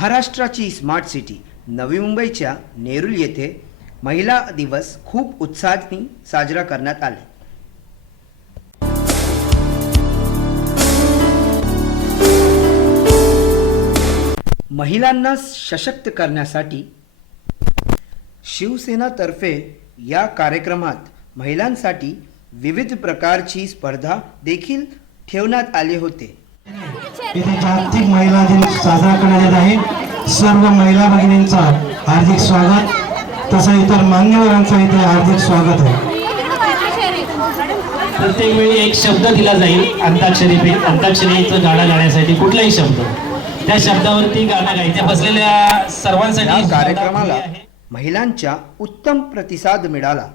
महाराष्ट्राची smart city नवी मुंबईच्या नेरुल येथे महिला दिवस खूप उत्साहाने साजरा करण्यात आला। महिलांना सशक्त करण्यासाठी शिवसेनातर्फे या कार्यक्रमात महिलांसाठी विविध प्रकारची स्पर्धा देखील ठेवण्यात आले होते। इथे जागतिक महिला दिन साजरा करण्यात येत आहे। सर्व महिला भगिनींचा हार्दिक स्वागत, तसं इतर मान्यवरांचं इथे हार्दिक स्वागत आहे। प्रत्येक वेळी एक शब्द दिला जाईल अंताक्षरीचं गाणं गाण्यासाठी, कुठलाही शब्द त्या शब्दावरती गाणं गायचे। बसलेल्या सर्वांसाठी कार्यक्रमाला महिलांचा उत्तम प्रतिसाद मिळाला।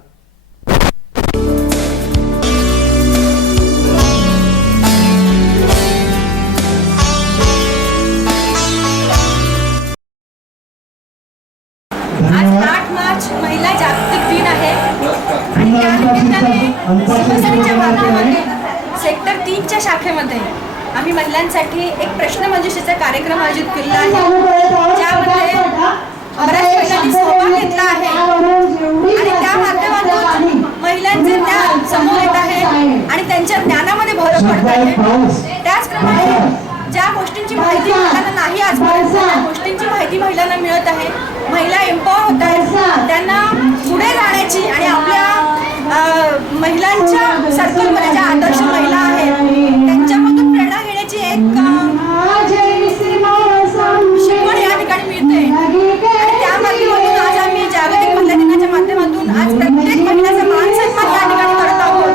आज 8 मार्च महिला जागतिक दिन आहे। शिवसेनेच्या भागामध्ये सेक्टर 3च्या शाखेमध्ये आम्ही महिलांसाठी एक प्रश्न मंजुषेचा कार्यक्रम आयोजित केला आहे, ज्यामध्ये बऱ्याच महिलांनी सहभाग घेतला आहे आणि त्या माध्यमातून महिलांचे ज्ञान समोर येत आहे आणि त्यांच्या ज्ञानामध्ये भर पडत आहे। त्याचप्रमाणे ज्या गोष्टींची माहिती महिलांना नाही आजपर्यंत, त्या गोष्टींची माहिती महिलांना मिळत आहे। महिला एम्पॉवर होत आहेत, त्यांना पुढे जाण्याची आणि आपल्या महिलांच्या सर्कलमध्ये ज्या आदर्श महिला आहेत त्यांच्यामधून प्रेरणा घेण्याची एक शिकवण या ठिकाणी मिळते आणि त्या माध्यमातून आज आम्ही जागतिक महिला दिनाच्या माध्यमातून आज प्रत्येक महिलाचा मान सन्मान या ठिकाणी करत आहोत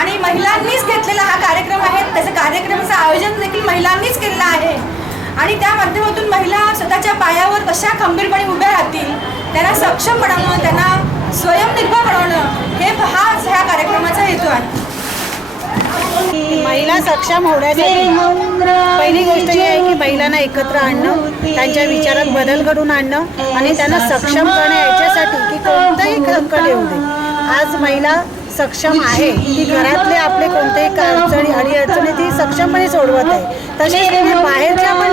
आणि महिलांनीच घेतलेला हा कार्यक्रम आहे। त्याचं कार्यक्रमाचं आयोजन देखील महिलांनीच केलेलं आहे आणि त्या माध्यमातून महिला स्वतःच्या पायावर कशा खंबीरपणे उभ्या राहतील, त्यांना सक्षम बनवणं, त्यांना स्वयंनिर्भर बनवणं हे हाच ह्या कार्यक्रमाचा हेतू आहे। महिला सक्षम होण्यासाठी पहिली गोष्ट ही आहे की महिलांना एकत्र आणणं, त्यांच्या विचारात बदल घडवून आणणं आणि त्यांना सक्षम करणे याच्यासाठी की कोणतंही संकट येऊ दे। आज महिला सक्षम आहे, ती घरातले आपले कोणतेही अडचणी ती सक्षमपणे सोडवत आहे। तसेच बाहेरच्या पण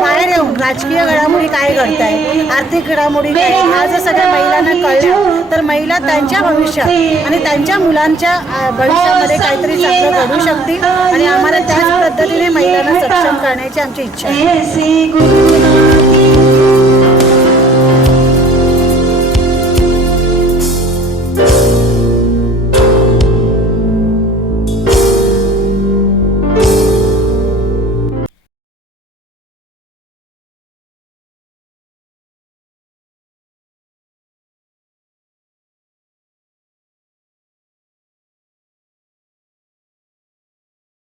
बाहेर येऊन राजकीय घडामोडी काय घडत आहे, आर्थिक घडामोडी काय, ह्या जर सगळ्या महिलांना कळल्या तर महिला त्यांच्या भविष्यात आणि त्यांच्या मुलांच्या भविष्यामध्ये काहीतरी चांगलं घडू शकतील आणि आम्हाला त्याच पद्धतीने महिलांना सक्षम करण्याची आमची इच्छा आहे।